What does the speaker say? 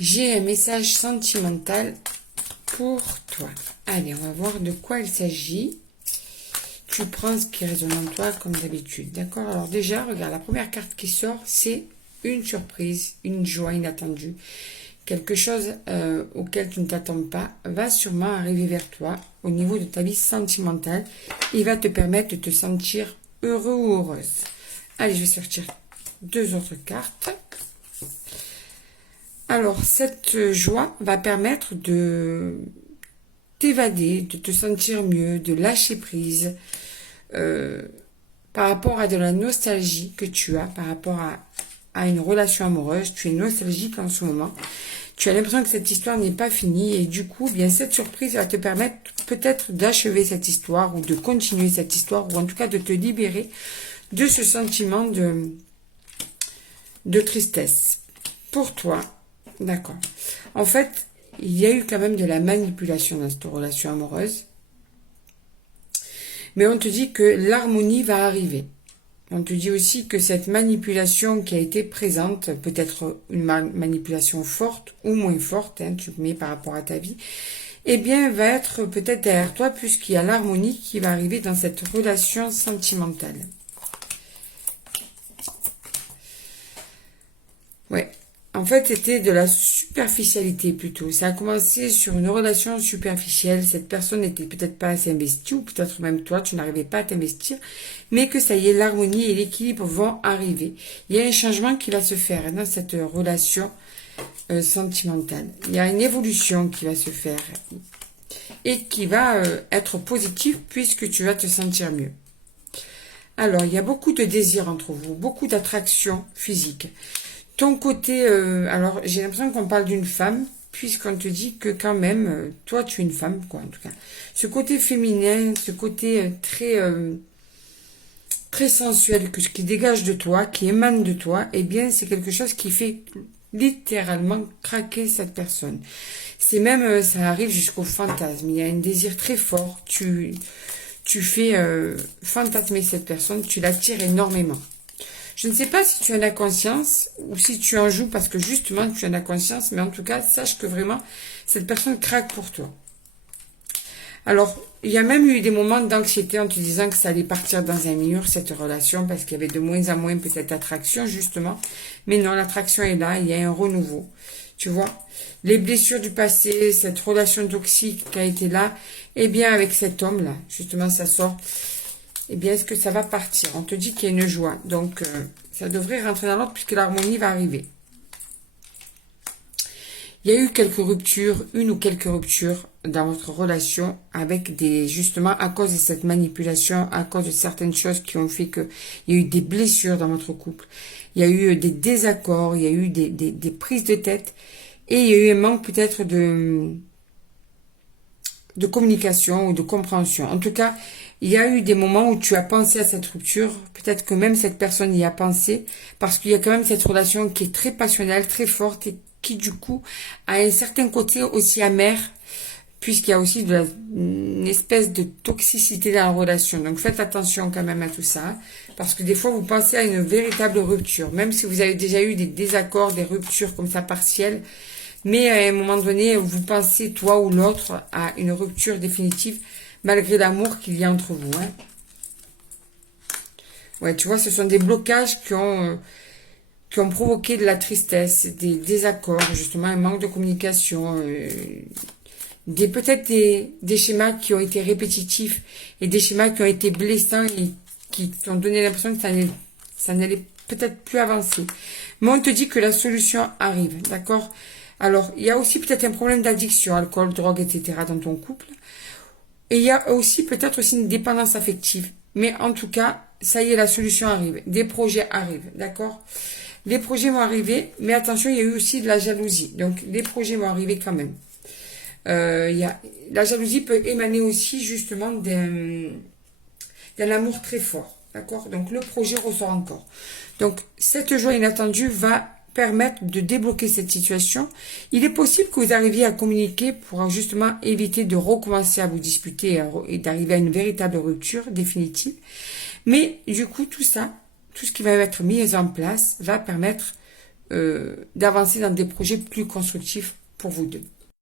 J'ai un message sentimental pour toi. Allez, on va voir de quoi il s'agit. Tu prends ce qui résonne en toi comme d'habitude. D'accord? Alors déjà, regarde, la première carte qui sort, c'est une surprise, une joie inattendue. Quelque chose auquel tu ne t'attends pas va sûrement arriver vers toi au niveau de ta vie sentimentale. Il va te permettre de te sentir heureux ou heureuse. Allez, je vais sortir deux autres cartes. Alors, cette joie va permettre de t'évader, de te sentir mieux, de lâcher prise par rapport à de la nostalgie que tu as, par rapport à une relation amoureuse. Tu es nostalgique en ce moment. Tu as l'impression que cette histoire n'est pas finie et du coup, bien cette surprise va te permettre peut-être d'achever cette histoire ou de continuer cette histoire ou en tout cas de te libérer de ce sentiment de tristesse. Pour toi, d'accord. En fait, il y a eu quand même de la manipulation dans cette relation amoureuse. Mais on te dit que l'harmonie va arriver. On te dit aussi que cette manipulation qui a été présente, peut-être une manipulation forte ou moins forte, hein, tu mets par rapport à ta vie, eh bien, va être peut-être derrière toi puisqu'il y a l'harmonie qui va arriver dans cette relation sentimentale. Ouais. En fait, c'était de la superficialité plutôt. Ça a commencé sur une relation superficielle. Cette personne n'était peut-être pas assez investie, ou peut-être même toi, tu n'arrivais pas à t'investir, mais que ça y est, l'harmonie et l'équilibre vont arriver. Il y a un changement qui va se faire dans cette relation sentimentale. Il y a une évolution qui va se faire et qui va être positive puisque tu vas te sentir mieux. Alors, il y a beaucoup de désirs entre vous, beaucoup d'attraction physique. Ton côté, alors j'ai l'impression qu'on parle d'une femme, puisqu'on te dit que quand même, toi tu es une femme, quoi, en tout cas. Ce côté féminin, ce côté très sensuel qui dégage de toi, qui émane de toi, eh bien c'est quelque chose qui fait littéralement craquer cette personne. C'est même, ça arrive jusqu'au fantasme. Il y a un désir très fort. Tu fais fantasmer cette personne, tu l'attires énormément. Je ne sais pas si tu en as conscience ou si tu en joues parce que justement tu en as conscience, mais en tout cas, sache que vraiment, cette personne craque pour toi. Alors, il y a même eu des moments d'anxiété en te disant que ça allait partir dans un mur, cette relation, parce qu'il y avait de moins en moins peut-être d'attraction, justement. Mais non, l'attraction est là, il y a un renouveau. Tu vois, les blessures du passé, cette relation toxique qui a été là, eh bien, avec cet homme-là, justement, ça sort. Eh bien, est-ce que ça va partir? On te dit qu'il y a une joie. Donc, ça devrait rentrer dans l'ordre puisque l'harmonie va arriver. Il y a eu quelques ruptures, une ou quelques ruptures dans votre relation avec justement, à cause de cette manipulation, à cause de certaines choses qui ont fait qu'il y a eu des blessures dans votre couple. Il y a eu des désaccords, il y a eu des prises de tête et il y a eu un manque peut-être de communication ou de compréhension. En tout cas, il y a eu des moments où tu as pensé à cette rupture, peut-être que même cette personne y a pensé, parce qu'il y a quand même cette relation qui est très passionnelle, très forte, et qui du coup a un certain côté aussi amer, puisqu'il y a aussi une espèce de toxicité dans la relation. Donc faites attention quand même à tout ça, parce que des fois vous pensez à une véritable rupture, même si vous avez déjà eu des désaccords, des ruptures comme ça partielles, mais à un moment donné, vous pensez, toi ou l'autre, à une rupture définitive, malgré l'amour qu'il y a entre vous. Hein. Ouais, tu vois, ce sont des blocages qui ont provoqué de la tristesse, des désaccords, justement, un manque de communication, peut-être des schémas qui ont été répétitifs et des schémas qui ont été blessants et qui t'ont donné l'impression que ça n'allait peut-être plus avancer. Mais on te dit que la solution arrive, d'accord? Alors, il y a aussi peut-être un problème d'addiction, alcool, drogue, etc. dans ton couple. Et il y a aussi peut-être aussi une dépendance affective. Mais en tout cas, ça y est, la solution arrive. Des projets arrivent, d'accord? Les projets vont arriver, mais attention, il y a eu aussi de la jalousie. Donc, les projets vont arriver quand même. La jalousie peut émaner aussi justement d'un amour très fort, d'accord? Donc, le projet ressort encore. Donc, cette joie inattendue va permettre de débloquer cette situation. Il est possible que vous arriviez à communiquer pour justement éviter de recommencer à vous disputer et d'arriver à une véritable rupture définitive. Mais du coup, tout ça, tout ce qui va être mis en place va permettre d'avancer dans des projets plus constructifs pour vous deux.